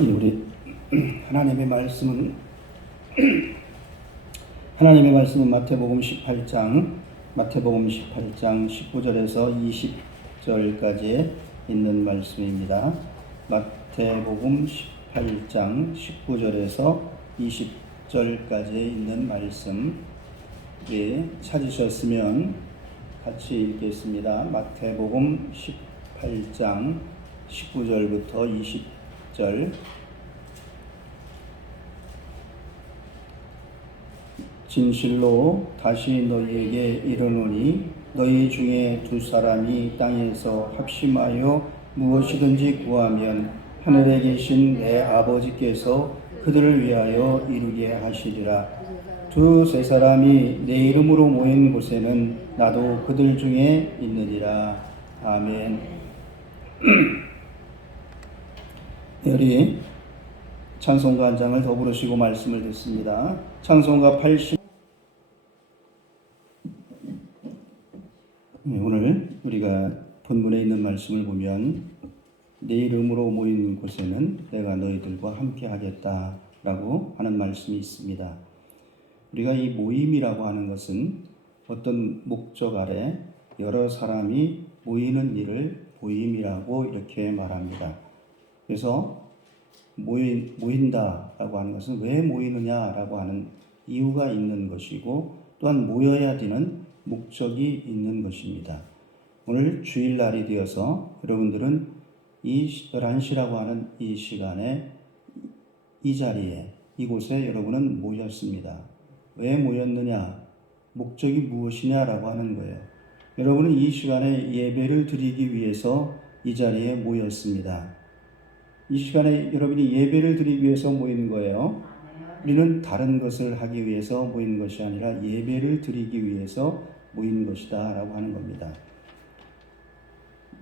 우리 하나님의 말씀은 마태복음 18장 19절에서 20절까지 있는 말씀입니다. 마태복음 18장 19절에서 20절까지 있는 말씀, 찾으셨으면 같이 읽겠습니다. 마태복음 18장 19절부터 20절. 진실로 다시 너희에게 이르노니 너희 중에 두 사람이 땅에서 합심하여 무엇이든지 구하면 하늘에 계신 내 아버지께서 그들을 위하여 이루게 하시리라. 두세 사람이 내 이름으로 모인 곳에는 나도 그들 중에 있느니라. 아멘. 우리 찬송가 한 장을 더 부르시고 말씀을 듣습니다. 찬송가 80. 오늘 우리가 본문에 있는 말씀을 보면 내 이름으로 모인 곳에는 내가 너희들과 함께 하겠다라고 하는 말씀이 있습니다. 우리가 이 모임이라고 하는 것은 어떤 목적 아래 여러 사람이 모이는 일을 모임이라고 이렇게 말합니다. 그래서 모인다라고 하는 것은 왜 모이느냐라고 하는 이유가 있는 것이고, 또한 모여야 되는 목적이 있는 것입니다. 오늘 주일날이 되어서 여러분들은 이 11시라고 하는 이 시간에 이 자리에 이곳에 여러분은 모였습니다. 왜 모였느냐? 목적이 무엇이냐라고 하는 거예요. 여러분은 이 시간에 예배를 드리기 위해서 이 자리에 모였습니다. 이 시간에 여러분이 예배를 드리기 위해서 모인 거예요. 우리는 다른 것을 하기 위해서 모인 것이 아니라 예배를 드리기 위해서 모인 것이다 라고 하는 겁니다.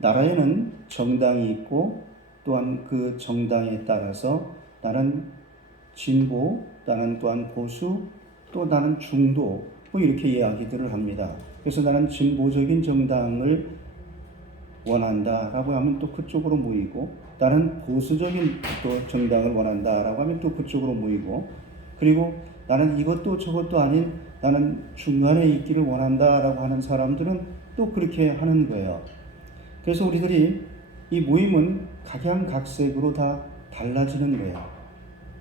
나라에는 정당이 있고, 또한 그 정당에 따라서 나는 진보, 나는 또한 보수, 또 나는 중도, 이렇게 이야기들을 합니다. 그래서 나는 진보적인 정당을 원한다 라고 하면 또 그쪽으로 모이고, 나는 보수적인 또 정당을 원한다 라고 하면 또 그쪽으로 모이고, 그리고 나는 이것도 저것도 아닌 나는 중간에 있기를 원한다 라고 하는 사람들은 또 그렇게 하는 거예요. 그래서 우리들이 이 모임은 각양각색으로 다 달라지는 거예요.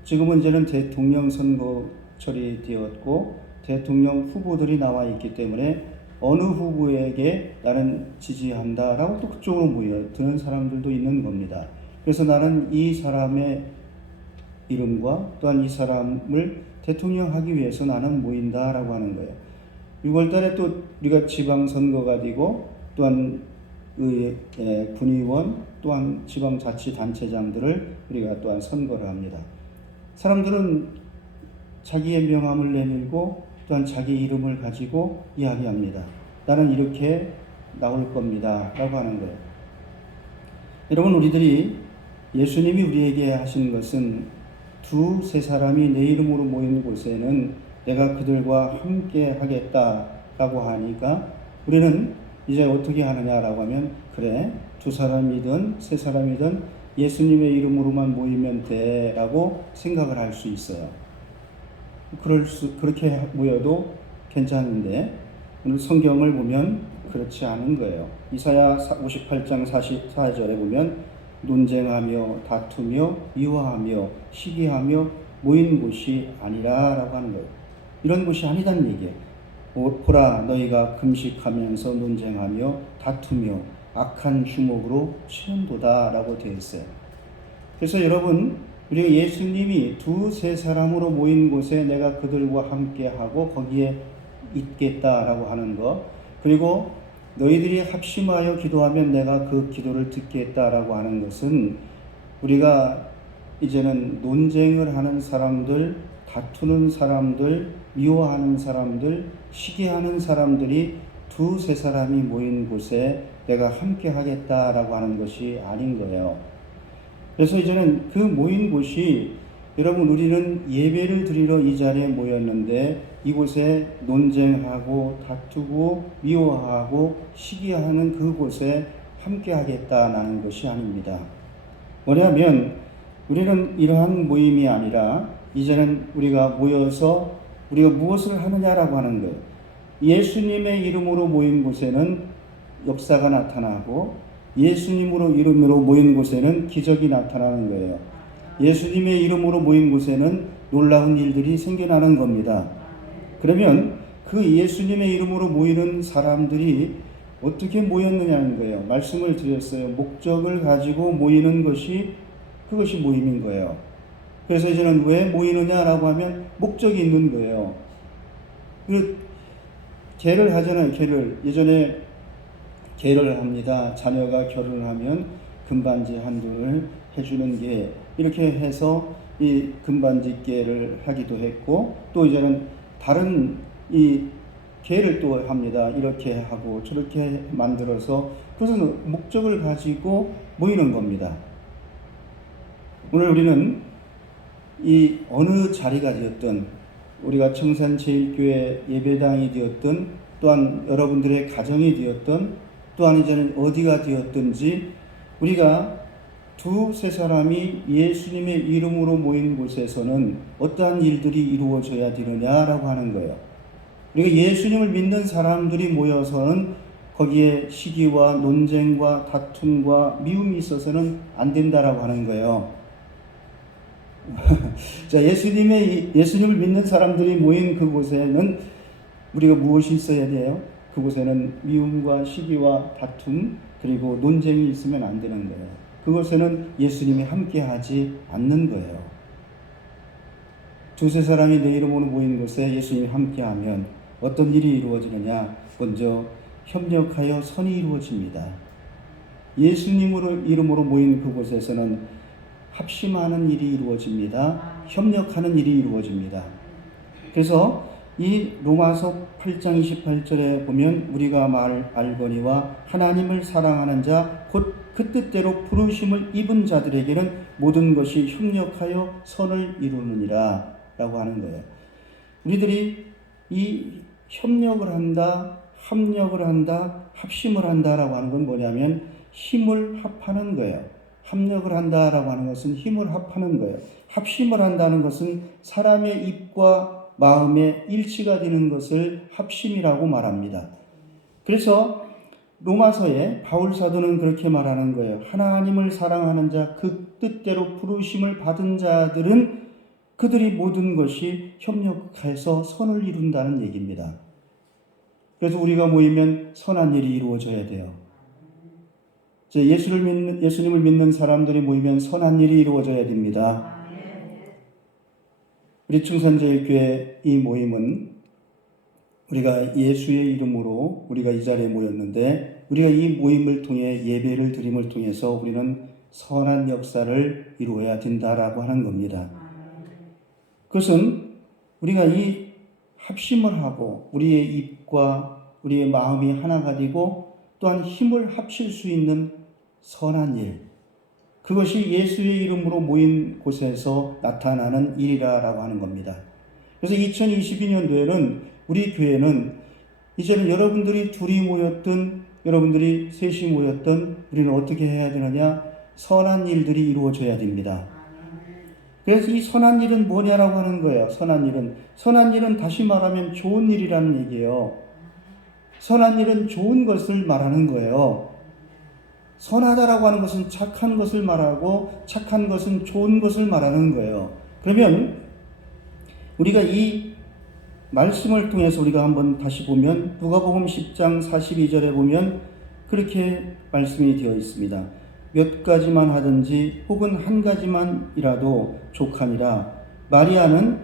지금은 이제는 대통령 선거철이 되었고 대통령 후보들이 나와 있기 때문에 어느 후보에게 나는 지지한다라고 또 그쪽으로 모여드는 사람들도 있는 겁니다. 그래서 나는 이 사람의 이름과 또한 이 사람을 대통령 하기 위해서 나는 모인다라고 하는 거예요. 6월달에 또 우리가 지방선거가 되고, 또한 군의원, 또한 지방자치단체장들을 우리가 또한 선거를 합니다. 사람들은 자기의 명함을 내밀고 또한 자기 이름을 가지고 이야기합니다. 나는 이렇게 나올 겁니다 라고 하는 거예요. 여러분, 우리들이 예수님이 우리에게 하신 것은 두세 사람이 내 이름으로 모이는 곳에는 내가 그들과 함께 하겠다라고 하니까 우리는 이제 어떻게 하느냐라고 하면, 그래, 두 사람이든 세 사람이든 예수님의 이름으로만 모이면 돼라고 생각을 할 수 있어요. 그렇게 모여도 괜찮은데, 오늘 성경을 보면 그렇지 않은 거예요. 이사야 58장 44절에 보면 논쟁하며 다투며 미워하며 시기하며 모인 곳이 아니라 라고 하는 거예요. 이런 곳이 아니다는 얘기예요. 보라, 너희가 금식하면서 논쟁하며 다투며 악한 주먹으로 치는도다 라고 되어 있어요. 그래서 여러분, 우리가 예수님이 두세 사람으로 모인 곳에 내가 그들과 함께하고 거기에 있겠다라고 하는 것, 그리고 너희들이 합심하여 기도하면 내가 그 기도를 듣겠다라고 하는 것은, 우리가 이제는 논쟁을 하는 사람들, 다투는 사람들, 미워하는 사람들, 시기하는 사람들이 두세 사람이 모인 곳에 내가 함께 하겠다라고 하는 것이 아닌 거예요. 그래서 이제는 그 모인 곳이, 여러분, 우리는 예배를 드리러 이 자리에 모였는데 이곳에 논쟁하고 다투고 미워하고 시기하는 그곳에 함께 하겠다는 것이 아닙니다. 뭐냐면 우리는 이러한 모임이 아니라 이제는 우리가 모여서 우리가 무엇을 하느냐라고 하는 거예요. 예수님의 이름으로 모인 곳에는 역사가 나타나고 예수님으로 이름으로 모인 곳에는 기적이 나타나는 거예요. 예수님의 이름으로 모인 곳에는 놀라운 일들이 생겨나는 겁니다. 그러면 그 예수님의 이름으로 모이는 사람들이 어떻게 모였느냐는 거예요. 말씀을 드렸어요. 목적을 가지고 모이는 것이 그것이 모임인 거예요. 그래서 이제는 왜 모이느냐라고 하면 목적이 있는 거예요. 계를 하잖아요. 계를. 예전에 계를 합니다. 자녀가 결혼을 하면 금반지 한돈을 해주는 게 이렇게 해서 이 금반지 계를 하기도 했고 또 이제는 다른 이 계를 또 합니다. 이렇게 하고 저렇게 만들어서 그것은 목적을 가지고 모이는 겁니다. 오늘 우리는 이 어느 자리가 되었든 우리가 청산제일교회 예배당이 되었든 또한 여러분들의 가정이 되었든 또한 이제는 어디가 되었든지 우리가 두세 사람이 예수님의 이름으로 모인 곳에서는 어떠한 일들이 이루어져야 되느냐라고 하는 거예요. 우리가 예수님을 믿는 사람들이 모여서는 거기에 시기와 논쟁과 다툼과 미움이 있어서는 안 된다라고 하는 거예요. 자, 예수님을 믿는 사람들이 모인 그곳에는 우리가 무엇이 있어야 돼요? 그곳에는 미움과 시기와 다툼 그리고 논쟁이 있으면 안 되는 거예요. 그곳에는 예수님이 함께하지 않는 거예요. 두세 사람이 내 이름으로 모인 곳에 예수님이 함께하면 어떤 일이 이루어지느냐? 먼저 협력하여 선이 이루어집니다. 예수님으로 이름으로 모인 그곳에서는 합심하는 일이 이루어집니다. 협력하는 일이 이루어집니다. 그래서 이 로마서 8장 28절에 보면 우리가 알거니와 하나님을 사랑하는 자 곧 그 뜻대로 부르심을 입은 자들에게는 모든 것이 협력하여 선을 이루느니라 라고 하는 거예요. 우리들이 이 협력을 한다, 합력을 한다, 합심을 한다라고 하는 건 뭐냐면 힘을 합하는 거예요. 합력을 한다라고 하는 것은 힘을 합하는 거예요. 합심을 한다는 것은 사람의 입과 마음의 일치가 되는 것을 합심이라고 말합니다. 그래서 로마서에 바울 사도는 그렇게 말하는 거예요. 하나님을 사랑하는 자, 그 뜻대로 부르심을 받은 자들은 그들이 모든 것이 협력해서 선을 이룬다는 얘기입니다. 그래서 우리가 모이면 선한 일이 이루어져야 돼요. 예수님을 믿는 사람들이 모이면 선한 일이 이루어져야 됩니다. 우리 청산제일교회 이 모임은 우리가 예수의 이름으로 우리가 이 자리에 모였는데 우리가 이 모임을 통해 예배를 드림을 통해서 우리는 선한 역사를 이루어야 된다라고 하는 겁니다. 그것은 우리가 이 합심을 하고 우리의 입과 우리의 마음이 하나가 되고 또한 힘을 합칠 수 있는 선한 일, 그것이 예수의 이름으로 모인 곳에서 나타나는 일이라고 하는 겁니다. 그래서 2022년도에는 우리 교회는 이제는 여러분들이 둘이 모였든 여러분들이 셋이 모였든 우리는 어떻게 해야 되느냐? 선한 일들이 이루어져야 됩니다. 그래서 이 선한 일은 뭐냐라고 하는 거예요. 선한 일은 다시 말하면 좋은 일이라는 얘기예요. 선한 일은 좋은 것을 말하는 거예요. 선하다라고 하는 것은 착한 것을 말하고 착한 것은 좋은 것을 말하는 거예요. 그러면 우리가 이 말씀을 통해서 우리가 한번 다시 보면 누가복음 10장 42절에 보면 그렇게 말씀이 되어 있습니다. 몇 가지만 하든지 혹은 한 가지만이라도 족하니라. 마리아는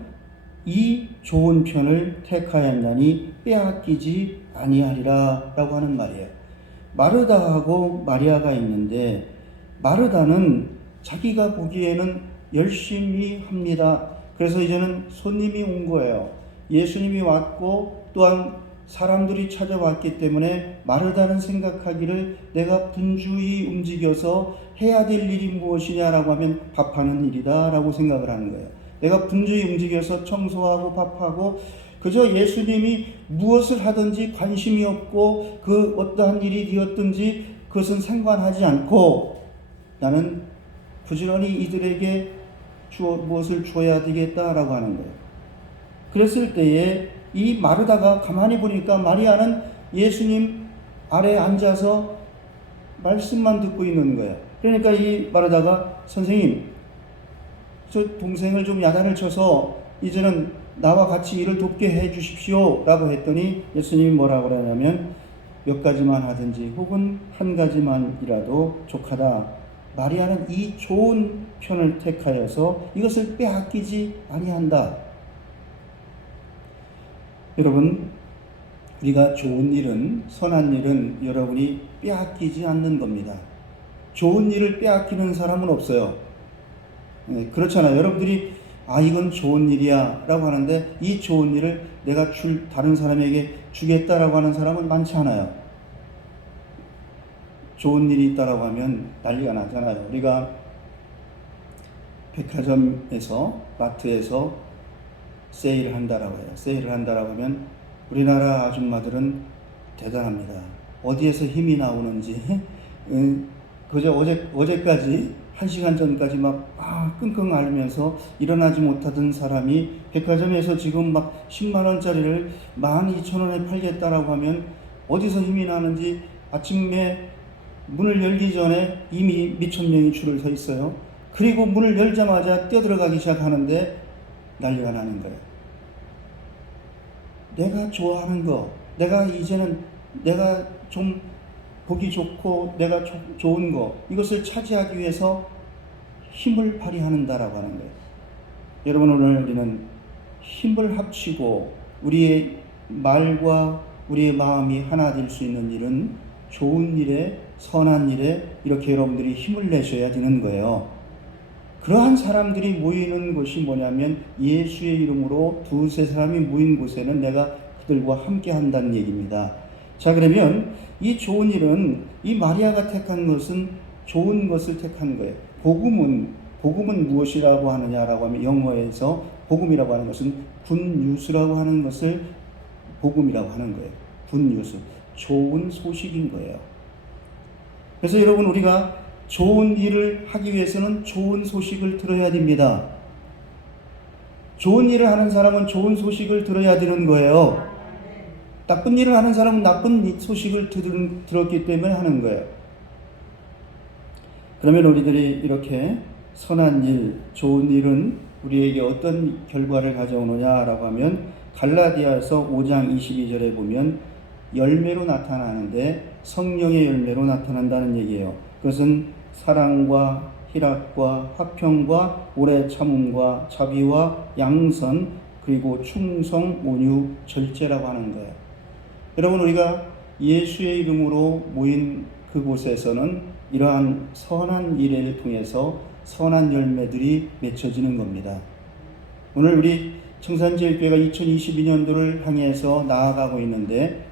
이 좋은 편을 택하였나니 빼앗기지 아니하리라 라고 하는 말이에요. 마르다하고 마리아가 있는데 마르다는 자기가 보기에는 열심히 합니다. 그래서 이제는 손님이 온 거예요. 예수님이 왔고 또한 사람들이 찾아왔기 때문에 마르다는 생각하기를 내가 분주히 움직여서 해야 될 일이 무엇이냐라고 하면 밥하는 일이다 라고 생각을 하는 거예요. 내가 분주히 움직여서 청소하고 밥하고 그저 예수님이 무엇을 하든지 관심이 없고 그 어떠한 일이 되었든지 그것은 상관하지 않고 나는 부지런히 이들에게 무엇을 주어야 되겠다라고 하는 거예요. 그랬을 때에 이 마르다가 가만히 보니까 마리아는 예수님 아래에 앉아서 말씀만 듣고 있는 거예요. 그러니까 이 마르다가 선생님, 저 동생을 좀 야단을 쳐서 이제는 나와 같이 일을 돕게 해 주십시오 라고 했더니 예수님이 뭐라고 그러냐면 몇 가지만 하든지 혹은 한 가지만이라도 족하다. 마리아는 이 좋은 편을 택하여서 이것을 빼앗기지 아니한다. 여러분, 우리가 좋은 일은, 선한 일은 여러분이 빼앗기지 않는 겁니다. 좋은 일을 빼앗기는 사람은 없어요. 그렇잖아요. 여러분들이 이건 좋은 일이야 라고 하는데 이 좋은 일을 내가 다른 사람에게 주겠다라고 하는 사람은 많지 않아요. 좋은 일이 있다라고 하면 난리가 나잖아요. 우리가 백화점에서, 마트에서 세일을 한다라고 해요. 세일을 한다라고 하면 우리나라 아줌마들은 대단합니다. 어디에서 힘이 나오는지 그저 어제까지 1시간 전까지 막 끙끙 앓으면서 일어나지 못하던 사람이 백화점에서 지금 막 10만 원짜리를 12,000원에 팔겠다라고 하면 어디서 힘이 나는지 아침에 문을 열기 전에 이미 몇천 명이 줄을 서 있어요. 그리고 문을 열자마자 뛰어들어가기 시작하는데 난리가 나는 거예요. 내가 좋아하는 거, 이제는 내가 좀 보기 좋고 내가 좋은 거, 이것을 차지하기 위해서 힘을 발휘한다라고 하는 거예요. 여러분, 오늘 우리는 힘을 합치고 우리의 말과 우리의 마음이 하나 될 수 있는 일은 좋은 일에, 선한 일에 이렇게 여러분들이 힘을 내셔야 되는 거예요. 그러한 사람들이 모이는 곳이 뭐냐면 예수의 이름으로 두세 사람이 모인 곳에는 내가 그들과 함께 한다는 얘기입니다. 자, 그러면 이 좋은 일은, 이 마리아가 택한 것은 좋은 것을 택한 거예요. 복음은 무엇이라고 하느냐라고 하면 영어에서 복음이라고 하는 것은 굿뉴스라고 하는 것을 복음이라고 하는 거예요. 굿뉴스, 좋은 소식인 거예요. 그래서 여러분, 우리가 좋은 일을 하기 위해서는 좋은 소식을 들어야 됩니다. 좋은 일을 하는 사람은 좋은 소식을 들어야 되는 거예요. 나쁜 일을 하는 사람은 나쁜 소식을 들었기 때문에 하는 거예요. 그러면 우리들이 이렇게 선한 일, 좋은 일은 우리에게 어떤 결과를 가져오느냐라고 하면 갈라디아서 5장 22절에 보면 열매로 나타나는데 성령의 열매로 나타난다는 얘기예요. 그것은 사랑과 희락과 화평과 오래 참음과 자비와 양선, 그리고 충성, 온유, 절제라고 하는 거예요. 여러분, 우리가 예수의 이름으로 모인 그곳에서는 이러한 선한 일을 통해서 선한 열매들이 맺혀지는 겁니다. 오늘 우리 청산제일교회가 2022년도를 향해서 나아가고 있는데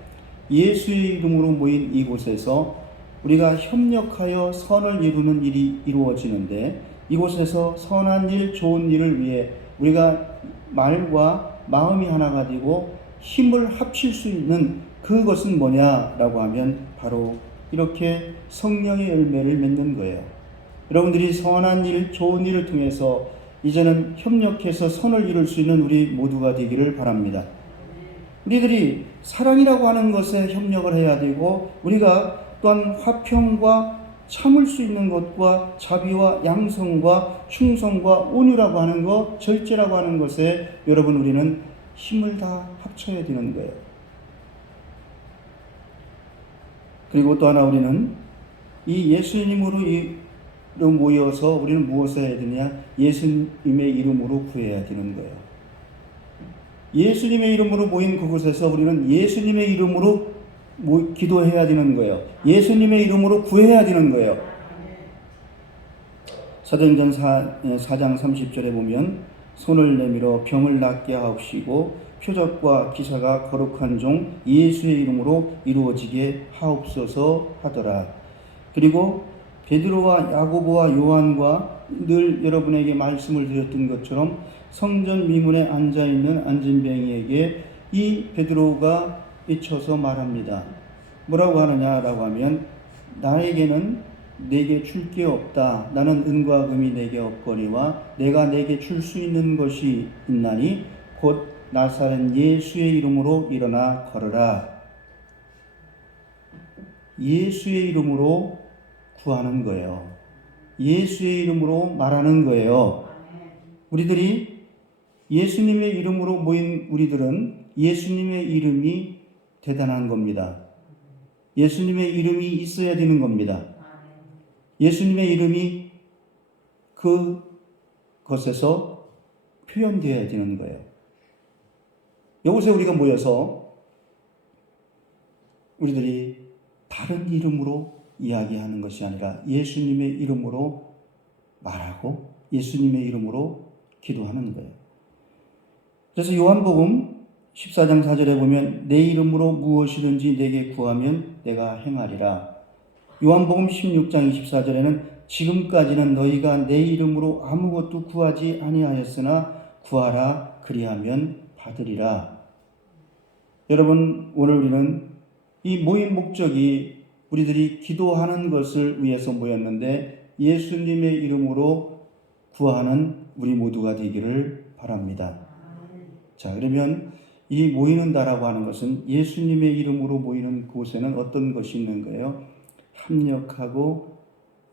예수의 이름으로 모인 이곳에서 우리가 협력하여 선을 이루는 일이 이루어지는데 이곳에서 선한 일, 좋은 일을 위해 우리가 말과 마음이 하나가 되고 힘을 합칠 수 있는 그것은 뭐냐라고 하면 바로 이렇게 성령의 열매를 맺는 거예요. 여러분들이 선한 일, 좋은 일을 통해서 이제는 협력해서 선을 이룰 수 있는 우리 모두가 되기를 바랍니다. 우리들이 사랑이라고 하는 것에 협력을 해야 되고 우리가 또한 화평과 참을 수 있는 것과 자비와 양성과 충성과 온유라고 하는 것, 절제라고 하는 것에 여러분 우리는 힘을 다 합쳐야 되는 거예요. 그리고 또 하나 우리는 이 예수님으로 모여서 우리는 무엇을 해야 되냐? 예수님의 이름으로 구해야 되는 거예요. 예수님의 이름으로 모인 그곳에서 우리는 예수님의 이름으로 기도해야 되는 거예요. 예수님의 이름으로 구해야 되는 거예요. 사도행전 4장 30절에 보면 손을 내밀어 병을 낫게 하옵시고 표적과 기사가 거룩한 종 예수의 이름으로 이루어지게 하옵소서 하더라. 그리고 베드로와 야고보와 요한과 늘 여러분에게 말씀을 드렸던 것처럼 성전 미문에 앉아있는 안진뱅이에게 이 베드로가 외쳐서 말합니다. 뭐라고 하느냐라고 하면 나에게는 내게 줄 게 없다. 나는 은과 금이 내게 없거니와 내가 내게 줄 수 있는 것이 있나니 곧 나사렛 예수의 이름으로 일어나 걸으라. 예수의 이름으로 구하는 거예요. 예수의 이름으로 말하는 거예요. 우리들이 예수님의 이름으로 모인 우리들은 예수님의 이름이 대단한 겁니다. 예수님의 이름이 있어야 되는 겁니다. 예수님의 이름이 그것에서 표현되어야 되는 거예요. 이곳에 우리가 모여서 우리들이 다른 이름으로 이야기하는 것이 아니라 예수님의 이름으로 말하고 예수님의 이름으로 기도하는 거예요. 그래서 요한복음 14장 4절에 보면 내 이름으로 무엇이든지 내게 구하면 내가 행하리라. 요한복음 16장 24절에는 지금까지는 너희가 내 이름으로 아무것도 구하지 아니하였으나 구하라 그리하면 받으리라. 여러분, 오늘 우리는 이 모임 목적이 우리들이 기도하는 것을 위해서 모였는데 예수님의 이름으로 구하는 우리 모두가 되기를 바랍니다. 자, 그러면 이 모이는 나라고 하는 것은 예수님의 이름으로 모이는 곳에는 어떤 것이 있는 거예요? 합력하고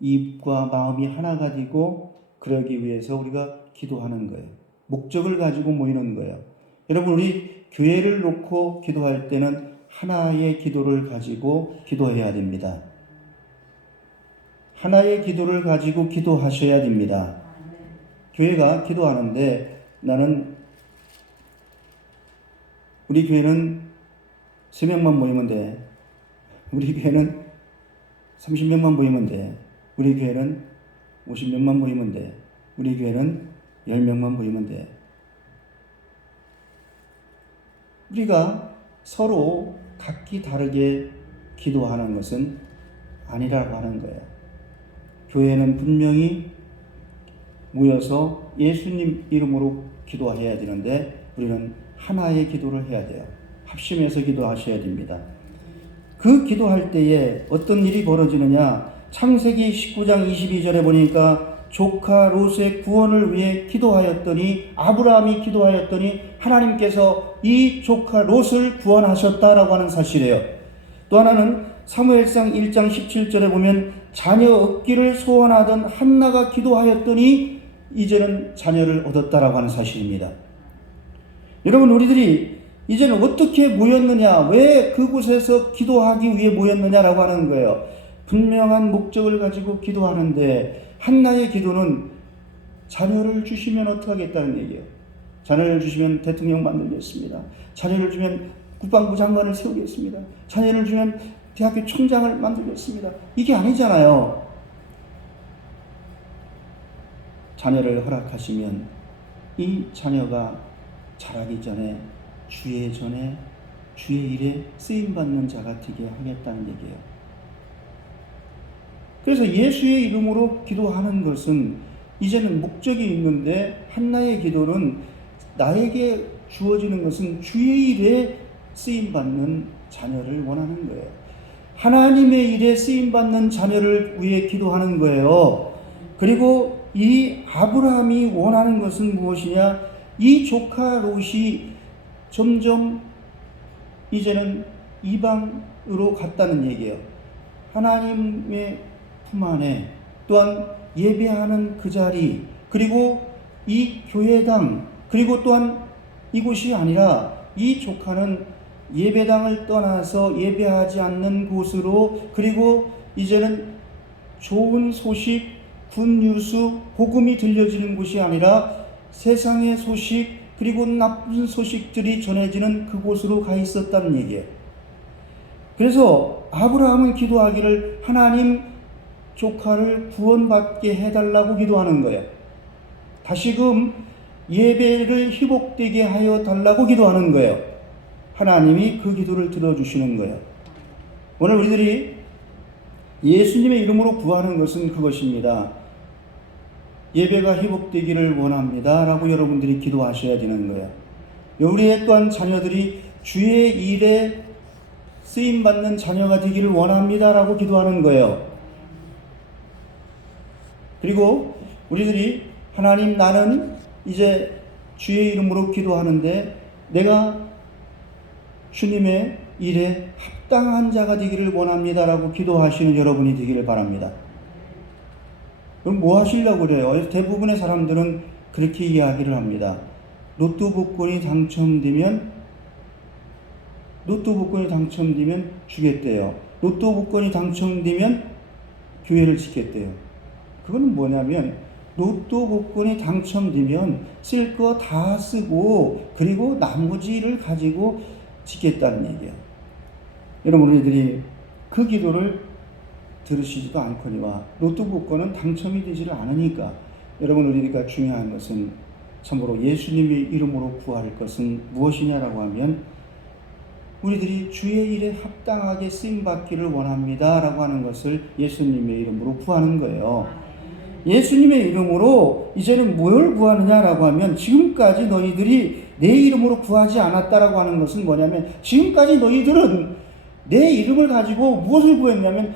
입과 마음이 하나가 되고 그러기 위해서 우리가 기도하는 거예요. 목적을 가지고 모이는 거예요. 여러분, 우리 교회를 놓고 기도할 때는 하나의 기도를 가지고 기도해야 됩니다. 하나의 기도를 가지고 기도하셔야 됩니다. 교회가 기도하는데 우리 교회는 3명만 모이면 돼. 우리 교회는 30명만 모이면 돼. 우리 교회는 50명만 모이면 돼. 우리 교회는 10명만 모이면 돼. 우리가 서로 각기 다르게 기도하는 것은 아니라고 하는 거예요. 교회는 분명히 모여서 예수님 이름으로 기도해야 되는데 우리는 하나의 기도를 해야 돼요. 합심해서 기도하셔야 됩니다. 그 기도할 때에 어떤 일이 벌어지느냐? 창세기 19장 22절에 보니까 조카 롯의 구원을 위해 기도하였더니 아브라함이 기도하였더니 하나님께서 이 조카 롯을 구원하셨다라고 하는 사실이에요. 또 하나는 사무엘상 1장 17절에 보면 자녀 얻기를 소원하던 한나가 기도하였더니 이제는 자녀를 얻었다라고 하는 사실입니다. 여러분, 우리들이 이제는 어떻게 모였느냐, 왜 그곳에서 기도하기 위해 모였느냐라고 하는 거예요. 분명한 목적을 가지고 기도하는데 한나의 기도는 자녀를 주시면 어떻게 하겠다는 얘기예요. 자녀를 주시면 대통령 만들겠습니다. 자녀를 주면 국방부 장관을 세우겠습니다. 자녀를 주면 대학교 총장을 만들겠습니다. 이게 아니잖아요. 자녀를 허락하시면 이 자녀가 자라기 전에 주의 일에 쓰임받는 자가 되게 하겠다는 얘기예요. 그래서 예수의 이름으로 기도하는 것은 이제는 목적이 있는데 한나의 기도는 나에게 주어지는 것은 주의 일에 쓰임받는 자녀를 원하는 거예요. 하나님의 일에 쓰임받는 자녀를 위해 기도하는 거예요. 그리고 이 아브라함이 원하는 것은 무엇이냐? 이 조카 롯이 점점 이제는 이방으로 갔다는 얘기예요. 하나님의 품 안에 또한 예배하는 그 자리, 그리고 이 교회당, 그리고 또한 이곳이 아니라 이 조카는 예배당을 떠나서 예배하지 않는 곳으로, 그리고 이제는 좋은 소식, 굿뉴스, 복음이 들려지는 곳이 아니라 세상의 소식, 그리고 나쁜 소식들이 전해지는 그곳으로 가 있었다는 얘기예요. 그래서 아브라함은 기도하기를 하나님 조카를 구원받게 해달라고 기도하는 거예요. 다시금 예배를 회복되게 하여 달라고 기도하는 거예요. 하나님이 그 기도를 들어주시는 거예요. 오늘 우리들이 예수님의 이름으로 구하는 것은 그것입니다. 예배가 회복되기를 원합니다 라고 여러분들이 기도하셔야 되는 거예요. 우리의 또한 자녀들이 주의 일에 쓰임받는 자녀가 되기를 원합니다 라고 기도하는 거예요. 그리고 우리들이 하나님, 나는 이제 주의 이름으로 기도하는데 내가 주님의 일에 합당한 자가 되기를 원합니다라고 기도하시는 여러분이 되기를 바랍니다. 그럼 뭐 하시려고 그래요? 대부분의 사람들은 그렇게 이야기를 합니다. 로또 복권이 당첨되면 주겠대요. 로또 복권이 당첨되면 교회를 짓겠대요. 그거는 뭐냐면 로또 복권이 당첨되면 쓸 거 다 쓰고 그리고 나머지를 가지고 짓겠다는 얘기예요. 여러분, 우리들이 그 기도를 들으시지도 않거니와 로또 복권은 당첨이 되지를 않으니까, 여러분, 우리가 중요한 것은 참으로 예수님의 이름으로 구할 것은 무엇이냐라고 하면 우리들이 주의 일에 합당하게 쓰임받기를 원합니다 라고 하는 것을 예수님의 이름으로 구하는 거예요. 예수님의 이름으로 이제는 뭘 구하느냐라고 하면, 지금까지 너희들이 내 이름으로 구하지 않았다라고 하는 것은 뭐냐면, 지금까지 너희들은 내 이름을 가지고 무엇을 구했냐면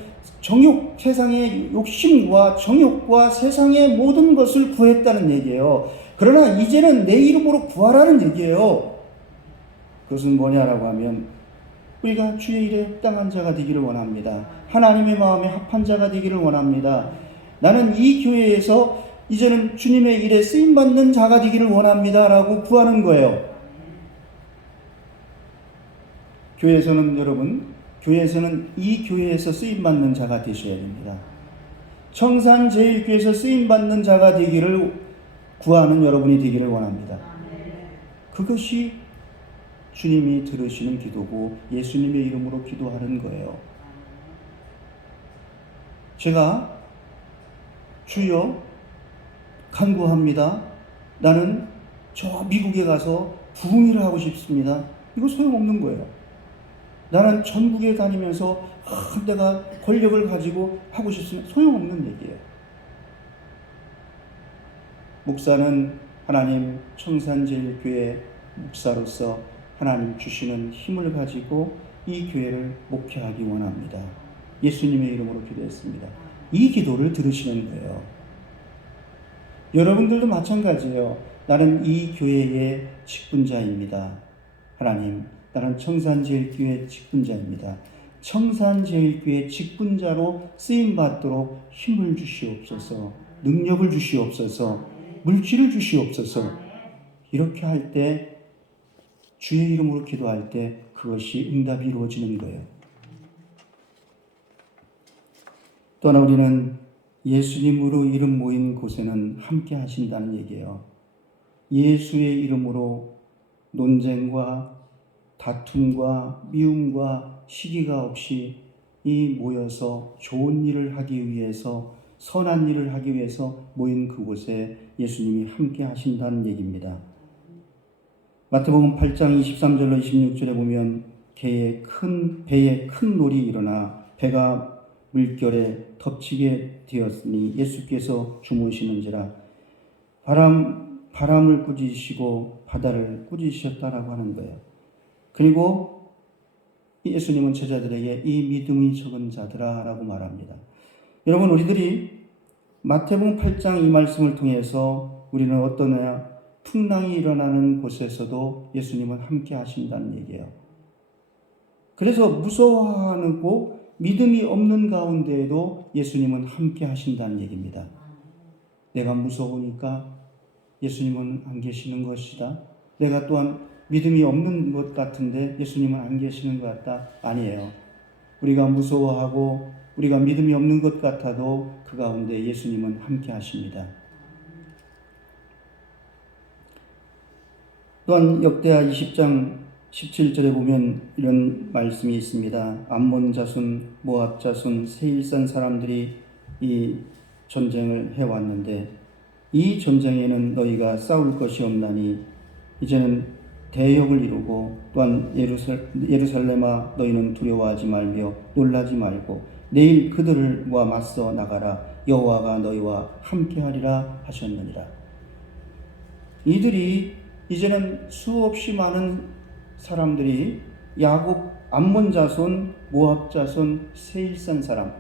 세상의 욕심과 정욕과 세상의 모든 것을 구했다는 얘기예요. 그러나 이제는 내 이름으로 구하라는 얘기예요. 그것은 뭐냐라고 하면 우리가 주의 일에 합당한 자가 되기를 원합니다. 하나님의 마음에 합한 자가 되기를 원합니다. 나는 이 교회에서 이제는 주님의 일에 쓰임받는 자가 되기를 원합니다 라고 구하는 거예요. 교회에서는 이 교회에서 쓰임받는 자가 되셔야 됩니다. 청산제일교회에서 쓰임받는 자가 되기를 구하는 여러분이 되기를 원합니다. 그것이 주님이 들으시는 기도고 예수님의 이름으로 기도하는 거예요. 제가 주여 간구합니다. 나는 저 미국에 가서 부흥일을 하고 싶습니다. 이거 소용없는 거예요. 나는 전국에 다니면서 내가 권력을 가지고 하고 싶으면 소용없는 얘기예요. 목사는 하나님 청산제일교회 목사로서 하나님 주시는 힘을 가지고 이 교회를 목회하기 원합니다. 예수님의 이름으로 기도했습니다. 이 기도를 들으시는 거예요. 여러분들도 마찬가지예요. 나는 이 교회의 직분자입니다. 하나님, 나는 청산제일교회 직분자입니다. 청산제일교회 직분자로 쓰임받도록 힘을 주시옵소서, 능력을 주시옵소서, 물질을 주시옵소서. 이렇게 할 때, 주의 이름으로 기도할 때 그것이 응답이 이루어지는 거예요. 또 하나, 우리는 예수님으로 이름 모인 곳에는 함께 하신다는 얘기예요. 예수의 이름으로 논쟁과 다툼과 미움과 시기가 없이 이 모여서 좋은 일을 하기 위해서, 선한 일을 하기 위해서 모인 그곳에 예수님이 함께 하신다는 얘기입니다. 마태복음 8장 23절로 26절에 보면 배에 큰 놀이 일어나 배가 물결에 덮치게 되었으니 예수께서 주무시는지라 바람을 꾸짖으시고 바다를 꾸짖으셨다라고 하는 거예요. 그리고 예수님은 제자들에게 이 믿음이 적은 자들아 라고 말합니다. 여러분, 우리들이 마태복음 8장 이 말씀을 통해서 우리는 어떠냐? 풍랑이 일어나는 곳에서도 예수님은 함께 하신다는 얘기예요. 그래서 무서워하고 믿음이 없는 가운데에도 예수님은 함께 하신다는 얘기입니다. 내가 무서우니까 예수님은 안 계시는 것이다. 내가 또한 믿음이 없는 것 같은데 예수님은 안 계시는 것 같다. 아니에요. 우리가 무서워하고 우리가 믿음이 없는 것 같아도 그 가운데 예수님은 함께 하십니다. 또한 역대하 20장 17절에 보면 이런 말씀이 있습니다. 암몬 자손, 모압 자손, 세일산 사람들이 이 전쟁을 해왔는데 이 전쟁에는 너희가 싸울 것이 없나니 이제는 대역을 이루고 또한 예루살렘아 너희는 두려워하지 말며 놀라지 말고 내일 그들과 맞서 나가라. 여호와가 너희와 함께하리라 하셨느니라. 이들이 이제는 수없이 많은 사람들이 야곱, 암몬 자손, 모압 자손, 세일산 사람,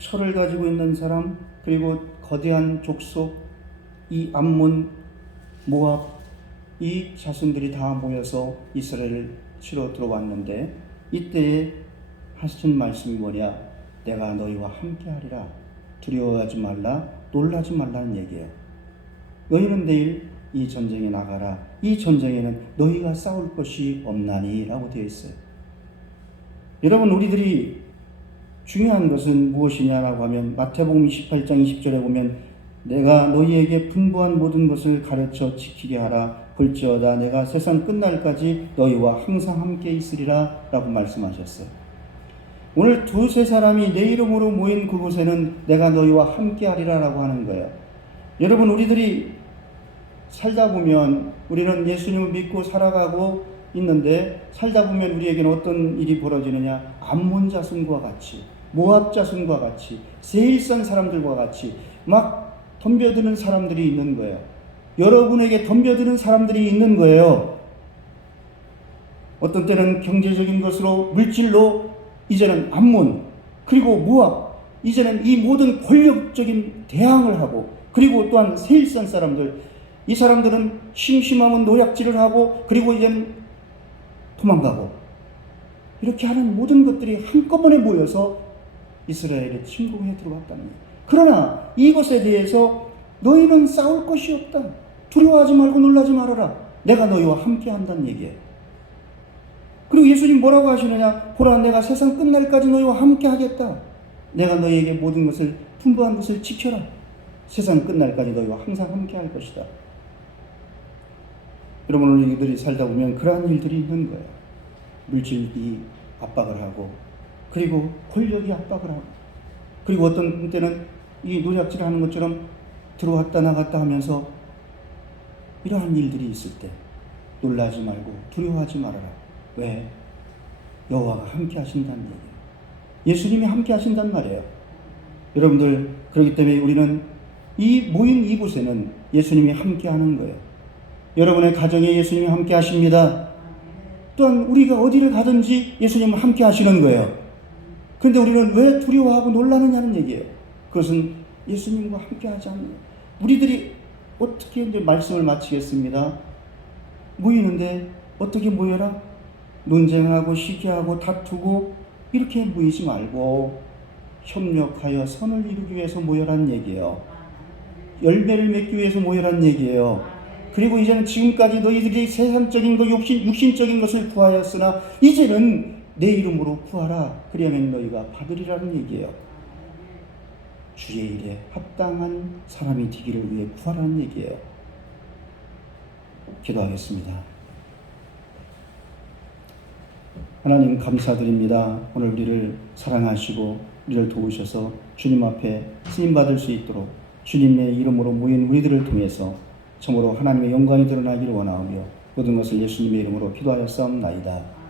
철을 가지고 있는 사람, 그리고 거대한 족속, 이 암몬, 모압, 이 자손들이 다 모여서 이스라엘을 치러 들어왔는데, 이때에 하신 말씀이 뭐냐? 내가 너희와 함께하리라. 두려워하지 말라, 놀라지 말라는 얘기예요. 너희는 내일 이 전쟁에 나가라. 이 전쟁에는 너희가 싸울 것이 없나니 라고 되어 있어요. 여러분, 우리들이 중요한 것은 무엇이냐라고 하면 마태복음 28장 20절에 보면 내가 너희에게 분부한 모든 것을 가르쳐 지키게 하라. 볼지어다 내가 세상 끝날까지 너희와 항상 함께 있으리라 라고 말씀하셨어요. 오늘 두세 사람이 내 이름으로 모인 그곳에는 내가 너희와 함께 하리라 라고 하는 거예요. 여러분, 우리들이 살다 보면 우리는 예수님을 믿고 살아가고 있는데, 살다 보면 우리에게는 어떤 일이 벌어지느냐? 암몬 자손과 같이, 모압 자손과 같이, 세일산 사람들과 같이 막 덤벼드는 사람들이 있는 거예요. 여러분에게 덤벼드는 사람들이 있는 거예요. 어떤 때는 경제적인 것으로, 물질로, 이제는 암몬, 그리고 모압, 이제는 이 모든 권력적인 대항을 하고, 그리고 또한 세일산 사람들, 이 사람들은 심심하면 노약질을 하고, 그리고 이제는 도망가고, 이렇게 하는 모든 것들이 한꺼번에 모여서 이스라엘의 침공에 들어갔다는 거예요. 그러나 이것에 대해서 너희는 싸울 것이 없다. 두려워하지 말고 놀라지 말아라. 내가 너희와 함께 한다는 얘기예요. 그리고 예수님 뭐라고 하시느냐? 보라, 내가 세상 끝날까지 너희와 함께 하겠다. 내가 너희에게 모든 것을, 분부한 것을 지켜라. 세상 끝날까지 너희와 항상 함께 할 것이다. 여러분, 우리들이 살다 보면 그러한 일들이 있는 거예요. 물질이 압박을 하고, 그리고 권력이 압박을 하고, 그리고 어떤 때는 이 노략질 하는 것처럼 들어왔다 나갔다 하면서 이러한 일들이 있을 때 놀라지 말고 두려워하지 말아라. 왜? 여호와가 함께 하신다는 얘기예요. 예수님이 함께 하신단 말이에요. 여러분들, 그렇기 때문에 우리는 이 모인 이곳에는 예수님이 함께 하는 거예요. 여러분의 가정에 예수님이 함께 하십니다. 또한 우리가 어디를 가든지 예수님은 함께 하시는 거예요. 그런데 우리는 왜 두려워하고 놀라느냐는 얘기예요. 그것은 예수님과 함께 하지 않는 거예요. 우리들이 어떻게 이제 말씀을 마치겠습니다. 모이는데 어떻게 모여라? 논쟁하고 시기하고 다투고 이렇게 모이지 말고 협력하여 선을 이루기 위해서 모여라는 얘기예요. 열매를 맺기 위해서 모여라는 얘기예요. 그리고 이제는 지금까지 너희들이 세상적인 것, 육신적인 것을 구하였으나 이제는 내 이름으로 구하라. 그리하면 너희가 받으리라는 얘기예요. 주의 일에 합당한 사람이 되기를 위해 구하라는 얘기예요. 기도하겠습니다. 하나님, 감사드립니다. 오늘 우리를 사랑하시고 우리를 도우셔서 주님 앞에 쓰임받을 수 있도록 주님의 이름으로 모인 우리들을 통해서 참으로 하나님의 영광이 드러나기를 원하오며 모든 것을 예수님의 이름으로 기도하였사옵나이다.